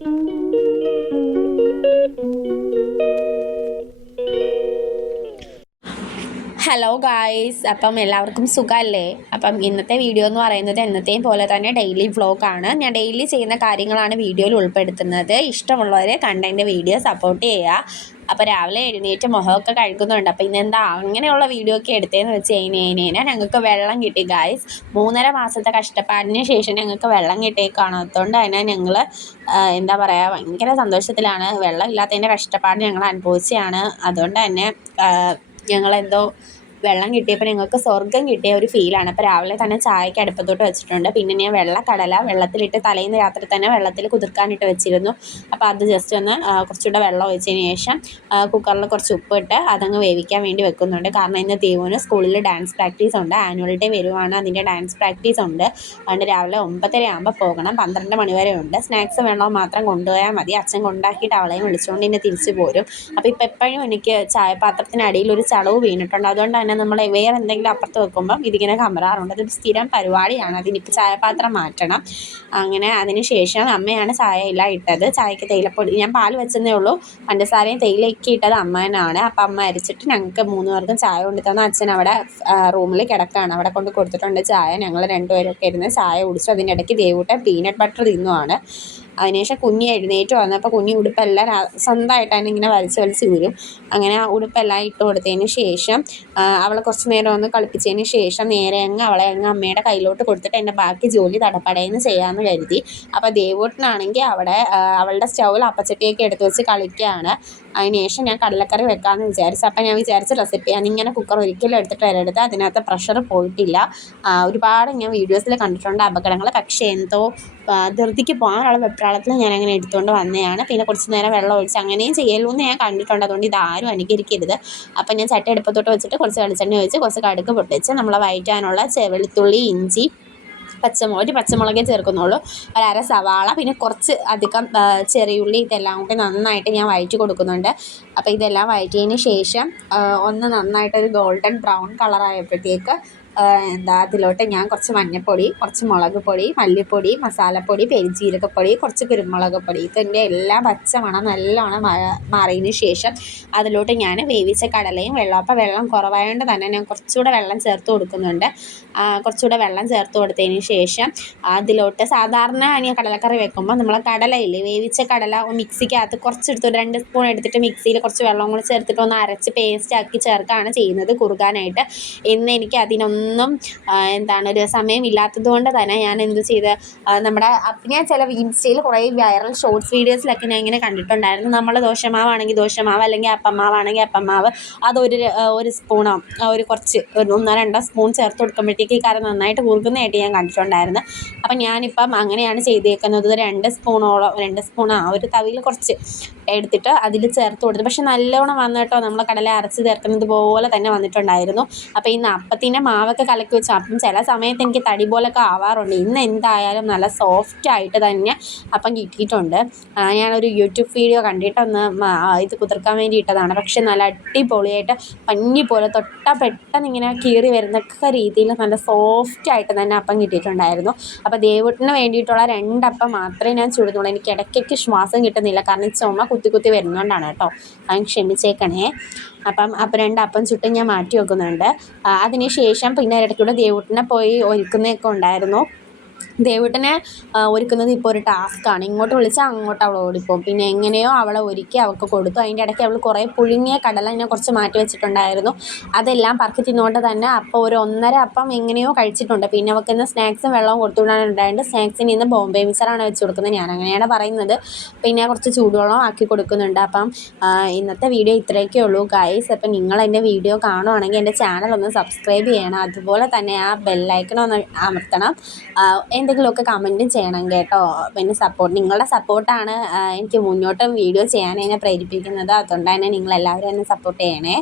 Hello guys, അപ്പം എല്ലാവർക്കും സുഖമല്ലേ? അപ്പം ഇന്നത്തെ വീഡിയോ എന്ന് പറയുന്നത് എന്നത്തെയും പോലെ തന്നെ ഡെയിലി വ്ളോഗാണ്. ഞാൻ ഡെയിലി ചെയ്യുന്ന കാര്യങ്ങളാണ് വീഡിയോയിൽ ഉൾപ്പെടുത്തുന്നത്. ഇഷ്ടമുള്ളവർ കണ്ടതിൻ്റെ വീഡിയോ സപ്പോർട്ട് ചെയ്യുക. അപ്പോൾ രാവിലെ എഴുന്നേറ്റ് മുഖമൊക്കെ കഴുകുന്നുണ്ട്. അപ്പോൾ ഇന്നെന്താ അങ്ങനെയുള്ള വീഡിയോ ഒക്കെ എടുത്തതെന്ന് വെച്ച് കഴിഞ്ഞാൽ ഞങ്ങൾക്ക് വെള്ളം കിട്ടി ഗായ്സ്. 3.5 മാസത്തെ കഷ്ടപ്പാടിന് ശേഷം ഞങ്ങൾക്ക് വെള്ളം കിട്ടിയേക്കാണ്. അതുകൊണ്ട് തന്നെ ഞങ്ങൾ എന്താ പറയുക, ഭയങ്കര സന്തോഷത്തിലാണ്. വെള്ളം ഇല്ലാത്തതിൻ്റെ കഷ്ടപ്പാട് ഞങ്ങൾ അനുഭവിച്ചതാണ്. അതുകൊണ്ട് തന്നെ ഞങ്ങളെന്തോ വെള്ളം കിട്ടിയപ്പോൾ ഞങ്ങൾക്ക് സ്വർഗ്ഗം കിട്ടിയ ഒരു ഫീലാണ്. അപ്പോൾ രാവിലെ തന്നെ ചായക്ക് അടുപ്പത്തോട്ട് വെച്ചിട്ടുണ്ട്. പിന്നെ ഞാൻ വെള്ളക്കടല വെള്ളത്തിലിട്ട് തലേന്ന് രാത്രി തന്നെ വെള്ളത്തിൽ കുതിർക്കാനിട്ട് വെച്ചിരുന്നു. അപ്പോൾ അത് ജസ്റ്റ് ഒന്ന് കുറച്ചുകൂടെ വെള്ളം ഒഴിച്ചതിന് ശേഷം കുക്കറിൽ കുറച്ച് ഉപ്പിട്ട് അതങ്ങ് വേവിക്കാൻ വേണ്ടി വെക്കുന്നുണ്ട്. കാരണം ഇന്ന് ദേവുവിന് സ്കൂളിൽ ഡാൻസ് പ്രാക്ടീസ് ഉണ്ട്. ആനുവൽ ഡേ വരുവാണ്, അതിൻ്റെ ഡാൻസ് പ്രാക്ടീസ് ഉണ്ട്. അതുകൊണ്ട് രാവിലെ 9:30 ആകുമ്പോൾ പോകണം. 12 മണി വരെ ഉണ്ട്. സ്നാക്സ് വെള്ളം മാത്രം കൊണ്ടുപോയാൽ മതി. അച്ഛൻ കൊണ്ടാക്കിയിട്ട് അവളെയും വിളിച്ചുകൊണ്ട് ഇന്ന് തിരിച്ച് പോരും. അപ്പോൾ ഇപ്പോൾ എപ്പോഴും എനിക്ക് ചായപാത്രത്തിനടിയിൽ ഒരു ചളവ് വീണിട്ടുണ്ട്. അതുകൊണ്ട് തന്നെ നമ്മൾ വേറെ എന്തെങ്കിലും അപ്പുറത്ത് വെക്കുമ്പം ഇതിങ്ങനെ കമറാറുണ്ട്. അതൊരു സ്ഥിരം പരിപാടിയാണ്. അതിനിപ്പോൾ ചായപാത്രം മാറ്റണം. അങ്ങനെ അതിന് ശേഷം അമ്മയാണ് ചായ എല്ലാം ഇട്ടത്. ചായക്ക് തേയിലപ്പൊടി ഞാൻ പാൽ വെച്ചതേ ഉള്ളൂ. പഞ്ചസാരയും തേയിലയൊക്കെ ഇട്ടത് അമ്മേനാണ്. അപ്പം അമ്മ അരിച്ചിട്ട് ഞങ്ങൾക്ക് 3 പേർക്കും ചായ കൊണ്ട് തന്നു. അച്ഛൻ അവിടെ റൂമിൽ കിടക്കുകയാണ്. അവിടെ കൊണ്ട് കൊടുത്തിട്ടുണ്ട് ചായ. ഞങ്ങൾ 2 പേരൊക്കെ ഇരുന്ന് ചായ കുടിച്ചു. അതിൻ്റെ ഇടയ്ക്ക് ദേവൂട്ടൻ പീനട്ട് ബട്ടർ തിന്നുവാണ്. അതിനുശേഷം കുഞ്ഞ് എഴുന്നേറ്റ് വന്നപ്പോൾ കുഞ്ഞ് ഉടുപ്പെല്ലാം സ്വന്തമായിട്ട് തന്നെ ഇങ്ങനെ വലിച്ച് ഊരും. അങ്ങനെ ആ ഉടുപ്പെല്ലാം ഇട്ട് കൊടുത്തതിന് ശേഷം അവളെ കുറച്ച് നേരം ഒന്ന് കളിപ്പിച്ചതിന് ശേഷം നേരെ അവളെ അമ്മയുടെ കയ്യിലോട്ട് കൊടുത്തിട്ട് എൻ്റെ ബാക്കി ജോലി തടപ്പടയെന്ന് ചെയ്യാമെന്ന് കരുതി. അപ്പോൾ ദേവൂട്ടനാണെങ്കിൽ അവിടെ അവളുടെ സ്റ്റൗവിൽ അപ്പച്ചട്ടിയൊക്കെ എടുത്ത് വെച്ച് കളിക്കുകയാണ്. അതിനുശേഷം ഞാൻ കടലക്കറി വെക്കാമെന്ന് വിചാരിച്ചു. അപ്പം ഞാൻ വിചാരിച്ച റെസിപ്പി ഞാനിങ്ങനെ കുക്കർ ഒരിക്കലും എടുത്തിട്ട് വരരുത്, അതിനകത്ത് പ്രഷർ പോയിട്ടില്ല. ഒരുപാട് ഞാൻ വീഡിയോസിൽ കണ്ടിട്ടുണ്ട് അപകടങ്ങൾ. പക്ഷേ എന്തോ ധൃതിക്ക് പോകാനുള്ള വെപ്രാളത്തിൽ ഞാനങ്ങനെ എടുത്തുകൊണ്ട് വന്നതാണ്. പിന്നെ കുറച്ച് നേരം വെള്ളം ഒഴിച്ച് അങ്ങനെയും ചെയ്യലൂ എന്ന് ഞാൻ കണ്ടിട്ടുണ്ട്. അതുകൊണ്ട് ഇതാരും അനുകരിക്കരുത്. അപ്പം ഞാൻ ചട്ടി അടുപ്പത്തോട്ട് വെച്ചിട്ട് കുറച്ച് വെളിച്ചെണ്ണ ഒഴിച്ച് കുറച്ച് കടുക് പൊട്ടിച്ച് നമ്മൾ വഴറ്റാനുള്ള വെളുത്തുള്ളി, ഇഞ്ചി, പച്ചമുളകേ ചേർക്കുന്നുള്ളൂ. ഒരര സവാള, പിന്നെ കുറച്ച് അധികം ചെറിയുള്ളി, ഇതെല്ലാം കൂടി നന്നായിട്ട് ഞാൻ വഴറ്റി കൊടുക്കുന്നുണ്ട്. അപ്പോൾ ഇതെല്ലാം വഴറ്റിയതിന് ശേഷം ഒന്ന് നന്നായിട്ടൊരു ഗോൾഡൻ ബ്രൗൺ കളറായപ്പോഴത്തേക്ക് അതിലോട്ട് ഞാൻ കുറച്ച് മഞ്ഞൾപ്പൊടി, കുറച്ച് മുളക് പൊടി, മല്ലിപ്പൊടി, മസാലപ്പൊടി, പെരുംജീരകപ്പൊടി, കുറച്ച് കുരുമുളക് പൊടി, ഇതിൻ്റെ എല്ലാം പച്ചമണം നല്ലോണം മാറിയതിന് ശേഷം അതിലോട്ട് ഞാൻ വേവിച്ച കടലയും വെള്ളം, അപ്പോൾ വെള്ളം കുറവായതുകൊണ്ട് തന്നെ ഞാൻ കുറച്ചുകൂടെ വെള്ളം ചേർത്ത് കൊടുക്കുന്നുണ്ട്. കുറച്ചുകൂടെ വെള്ളം ചേർത്ത് കൊടുത്തതിന് ശേഷം അതിലോട്ട് സാധാരണ ഞാൻ കടലക്കറി വെക്കുമ്പോൾ നമ്മൾ കടലയില്ലേ, വേവിച്ച കടല മിക്സിക്കകത്ത് കുറച്ചെടുത്ത് 2 സ്പൂൺ എടുത്തിട്ട് മിക്സിയിൽ കുറച്ച് വെള്ളം കൂടി ചേർത്തിട്ട് ഒന്ന് അരച്ച് പേസ്റ്റാക്കി ചേർക്കുകയാണ് ചെയ്യുന്നത് കുറുകാനായിട്ട്. ഇന്ന് എനിക്ക് അതിനൊന്നും ഒരു സമയമില്ലാത്തത് കൊണ്ട് തന്നെ ഞാൻ എന്ത് ചെയ്ത് ഞാൻ ചില ഇൻസ്റ്റയിൽ കുറേ വൈറൽ ഷോർട്സ് വീഡിയോസിലൊക്കെ ഞാൻ ഇങ്ങനെ കണ്ടിട്ടുണ്ടായിരുന്നു. നമ്മൾ ദോശമാവാണെങ്കിൽ ദോശമാവ്, അല്ലെങ്കിൽ അപ്പമാവാണെങ്കിൽ അപ്പമാവ്, ഒരു സ്പൂണോ കുറച്ച് 1-2 സ്പൂൺ ചേർത്ത് കൊടുക്കുമ്പോഴത്തേക്ക് ഈ കറി നന്നായിട്ട് കുറുകുന്നതായിട്ട് ഞാൻ കണ്ടിട്ടുണ്ടായിരുന്നു. അപ്പം ഞാനിപ്പം അങ്ങനെയാണ് ചെയ്തേക്കുന്നത്. 2 സ്പൂൺ ഒരു തവിയിൽ കുറച്ച് എടുത്തിട്ട് അതിൽ ചേർത്ത് കൊടുത്തു. പക്ഷെ നല്ലോണം വന്നു കേട്ടോ, നമ്മൾ കടല അരച്ച് ചേർക്കുന്നത് പോലെ തന്നെ വന്നിട്ടുണ്ടായിരുന്നു. അപ്പോൾ ഇന്ന് അപ്പത്തിൻ്റെ മാവൊക്കെ കലക്കി വെച്ചു. അപ്പം ചില സമയത്ത് എനിക്ക് തടി പോലൊക്കെ ആവാറുണ്ട്. ഇന്ന് എന്തായാലും നല്ല സോഫ്റ്റായിട്ട് തന്നെ അപ്പം കിട്ടിയിട്ടുണ്ട്. ഞാനൊരു യൂട്യൂബ് വീഡിയോ കണ്ടിട്ടൊന്ന് ഇത് കുതിർക്കാൻ വേണ്ടി ഇട്ടതാണ്. പക്ഷെ നല്ല അടിപൊളിയായിട്ട് പഞ്ഞി പോലെ തൊട്ടാൽ പെട്ടെന്ന് ഇങ്ങനെ കീറി വരുന്നൊക്കെ രീതിയിൽ നല്ല സോഫ്റ്റായിട്ട് തന്നെ അപ്പം കിട്ടിയിട്ടുണ്ടായിരുന്നു. അപ്പോൾ ദേവൂട്ടന് വേണ്ടിയിട്ടുള്ള 2 അപ്പം മാത്രമേ ഞാൻ ചുടുന്നുള്ളൂ. എനിക്ക് ഇടയ്ക്കൊക്കെ ശ്വാസം കിട്ടുന്നില്ല, കാരണം ചുമ കുത്തി വരുന്നതുകൊണ്ടാണ് കേട്ടോ. അത് ക്ഷമിച്ചേക്കണേ. അപ്പം 2 അപ്പം ചുട്ട് ഞാൻ മാറ്റി വെക്കുന്നുണ്ട്. അതിന് ശേഷം പിന്നെ ഇടയ്ക്കൂടെ ദേവൂട്ടനെ പോയി ഒരുക്കുന്നതൊക്കെ ഉണ്ടായിരുന്നു. ദേവൂട്ടനെ ഒരുക്കുന്നത് ഇപ്പോൾ ഒരു ടാസ്ക്കാണ്. ഇങ്ങോട്ട് വിളിച്ചാൽ അങ്ങോട്ട് അവൾ ഓടിപ്പോവും. പിന്നെ എങ്ങനെയോ അവളെ ഒരുക്കി അവൾക്ക് കൊടുത്തു. അതിൻ്റെ ഇടയ്ക്ക് അവൾ കുറേ പുഴുങ്ങിയ കടല ഞാൻ കുറച്ച് മാറ്റി വെച്ചിട്ടുണ്ടായിരുന്നു. അതെല്ലാം പറക്കി തിന്നുകൊണ്ട് തന്നെ അപ്പോൾ ഒരു 1.5 അപ്പം എങ്ങനെയോ കഴിച്ചിട്ടുണ്ട്. പിന്നെ അവൾക്ക് ഇന്ന് സ്നാക്സും വെള്ളവും കൊടുത്തു വിടാനുണ്ടായിട്ട് സ്നാക്സിന് ഇന്ന് ബോംബെ മിക്സറാണ് വെച്ച് കൊടുക്കുന്നത്. ഞാൻ അങ്ങനെയാണ് പറയുന്നത്. പിന്നെ കുറച്ച് ചൂടുവെള്ളം ആക്കി കൊടുക്കുന്നുണ്ട്. അപ്പം ഇന്നത്തെ വീഡിയോ ഇത്രയൊക്കെ ഉള്ളൂ ഗൈസ്. അപ്പം നിങ്ങൾ എൻ്റെ വീഡിയോ കാണുവാണെങ്കിൽ എൻ്റെ ചാനൽ സബ്സ്ക്രൈബ് ചെയ്യണം. അതുപോലെ തന്നെ ആ ബെല്ലൈക്കൺ അമർത്തണം. എന്തെങ്കിലുമൊക്കെ കമൻറ്റും ചെയ്യണം കേട്ടോ. പിന്നെ നിങ്ങളുടെ സപ്പോർട്ടാണ് എനിക്ക് മുന്നോട്ടും വീഡിയോ ചെയ്യാൻ എന്നെ പ്രേരിപ്പിക്കുന്നത്. അതുകൊണ്ട് തന്നെ നിങ്ങളെല്ലാവരും എന്നെ സപ്പോർട്ട് ചെയ്യണേ.